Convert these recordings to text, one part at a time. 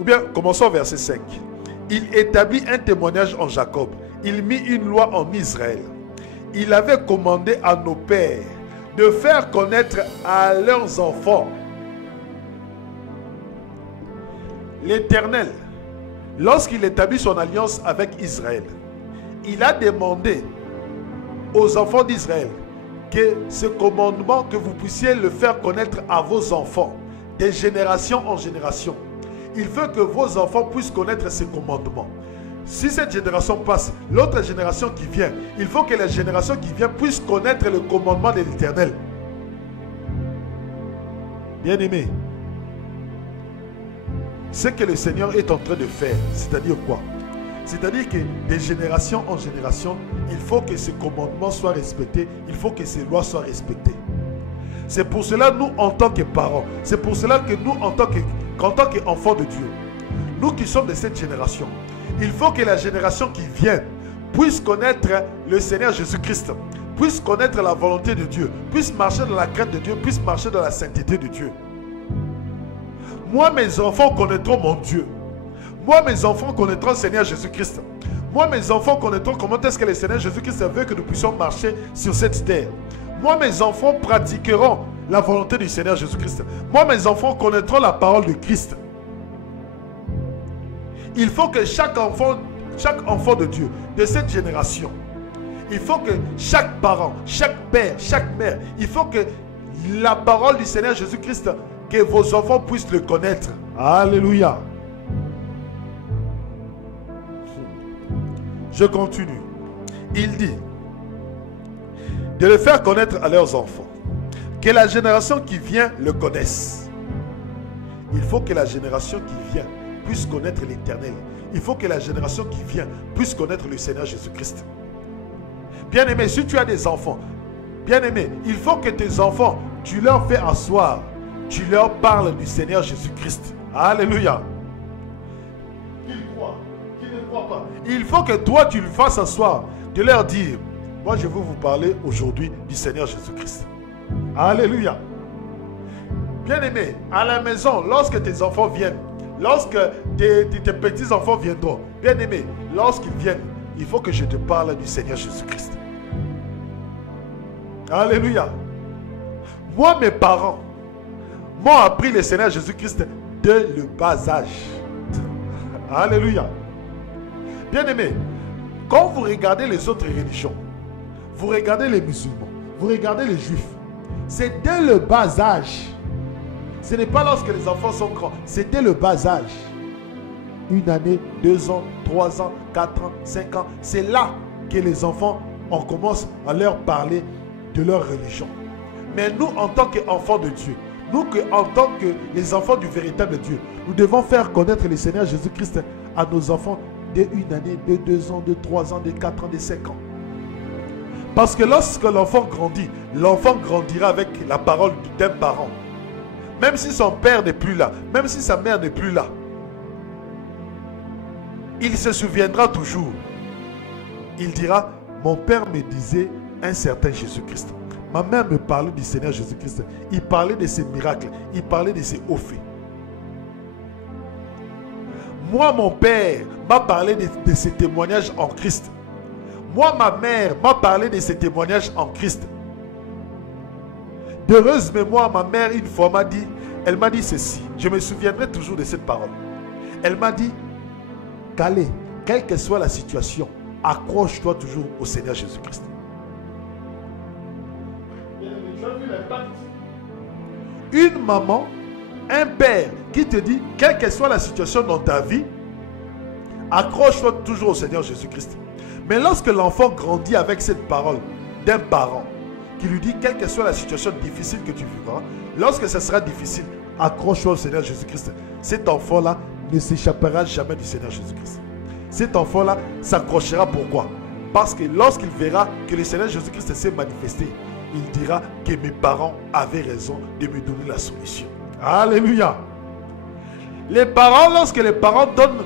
Ou bien, commençons au verset 5. Il établit un témoignage en Jacob. Il mit une loi en Israël. Il avait commandé à nos pères de faire connaître à leurs enfants l'Éternel. Lorsqu'il établit son alliance avec Israël, il a demandé aux enfants d'Israël que ce commandement, que vous puissiez le faire connaître à vos enfants, de génération en génération. Il veut que vos enfants puissent connaître ces commandements. Si cette génération passe, l'autre génération qui vient, il faut que la génération qui vient puisse connaître le commandement de l'Éternel. Bien-aimés, ce que le Seigneur est en train de faire, c'est-à-dire quoi? C'est-à-dire que de génération en génération, il faut que ces commandements soient respectés, il faut que ces lois soient respectées. C'est pour cela, nous, en tant que parents, c'est pour cela que nous, en tant qu'enfants de Dieu, nous qui sommes de cette génération, il faut que la génération qui vient puisse connaître le Seigneur Jésus-Christ, puisse connaître la volonté de Dieu, puisse marcher dans la crainte de Dieu, puisse marcher dans la sainteté de Dieu. Moi, mes enfants connaîtront mon Dieu. Moi, mes enfants connaîtront le Seigneur Jésus-Christ. Moi, mes enfants connaîtront comment est-ce que le Seigneur Jésus-Christ veut que nous puissions marcher sur cette terre. Moi, mes enfants pratiqueront la volonté du Seigneur Jésus-Christ. Moi, mes enfants connaîtront la parole de Christ. Il faut que chaque enfant de Dieu, de cette génération, il faut que chaque parent, chaque père, chaque mère, il faut que la parole du Seigneur Jésus-Christ, que vos enfants puissent le connaître. Alléluia. Je continue. Il dit de le faire connaître à leurs enfants. Que la génération qui vient le connaisse. Il faut que la génération qui vient puisse connaître l'Éternel. Il faut que la génération qui vient puisse connaître le Seigneur Jésus-Christ. Bien-aimé, si tu as des enfants, bien-aimé, il faut que tes enfants, tu leur fais asseoir, tu leur parles du Seigneur Jésus-Christ. Alléluia. Qu'ils croient, qu'ils ne croient pas. Il faut que toi, tu le fasses asseoir, de leur dire, moi je veux vous parler aujourd'hui du Seigneur Jésus-Christ. Alléluia. Bien-aimé, à la maison, lorsque tes enfants viennent, lorsque tes petits-enfants viendront, bien-aimé, lorsqu'ils viennent, il faut que je te parle du Seigneur Jésus-Christ. Alléluia. Moi, mes parents m'ont appris le Seigneur Jésus-Christ dès le bas âge. Alléluia. Bien-aimé, quand vous regardez les autres religions, vous regardez les musulmans, vous regardez les juifs, c'est dès le bas âge. Ce n'est pas lorsque les enfants sont grands, c'est dès le bas âge. 1 année, 2 ans, 3 ans, 4 ans, 5 ans. C'est là que les enfants, on commence à leur parler de leur religion. Mais nous, en tant qu'enfants de Dieu, nous, en tant que les enfants du véritable Dieu, nous devons faire connaître le Seigneur Jésus-Christ à nos enfants dès 1 année, de 2 ans, de 3 ans, de 4 ans, de 5 ans. Parce que lorsque l'enfant grandit, l'enfant grandira avec la parole d'un parent. Même si son père n'est plus là, même si sa mère n'est plus là, il se souviendra toujours. Il dira, mon père me disait un certain Jésus-Christ. Ma mère me parlait du Seigneur Jésus-Christ. Il parlait de ses miracles, il parlait de ses hauts faits. Moi, mon père m'a parlé de ses témoignages en Christ. Moi, ma mère m'a parlé de ses témoignages en Christ. D'heureuse mémoire, ma mère, une fois, elle m'a dit ceci. Je me souviendrai toujours de cette parole. Elle m'a dit, Calais, quelle que soit la situation, accroche-toi toujours au Seigneur Jésus-Christ. Une maman, un père qui te dit, quelle que soit la situation dans ta vie, accroche-toi toujours au Seigneur Jésus-Christ. Mais lorsque l'enfant grandit avec cette parole d'un parent qui lui dit, quelle que soit la situation difficile que tu vivras, lorsque ce sera difficile, accroche-toi au Seigneur Jésus-Christ. Cet enfant-là ne s'échappera jamais du Seigneur Jésus-Christ. Cet enfant-là s'accrochera. Pourquoi? Parce que lorsqu'il verra que le Seigneur Jésus-Christ s'est manifesté, il dira que mes parents avaient raison de me donner la solution. Alléluia. Les parents, lorsque les parents donnent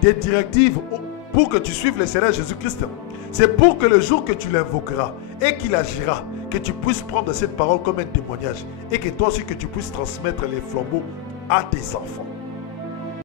des directives pour que tu suives le Seigneur Jésus-Christ, c'est pour que le jour que tu l'invoqueras et qu'il agira, que tu puisses prendre cette parole comme un témoignage et que toi aussi que tu puisses transmettre les flambeaux à tes enfants.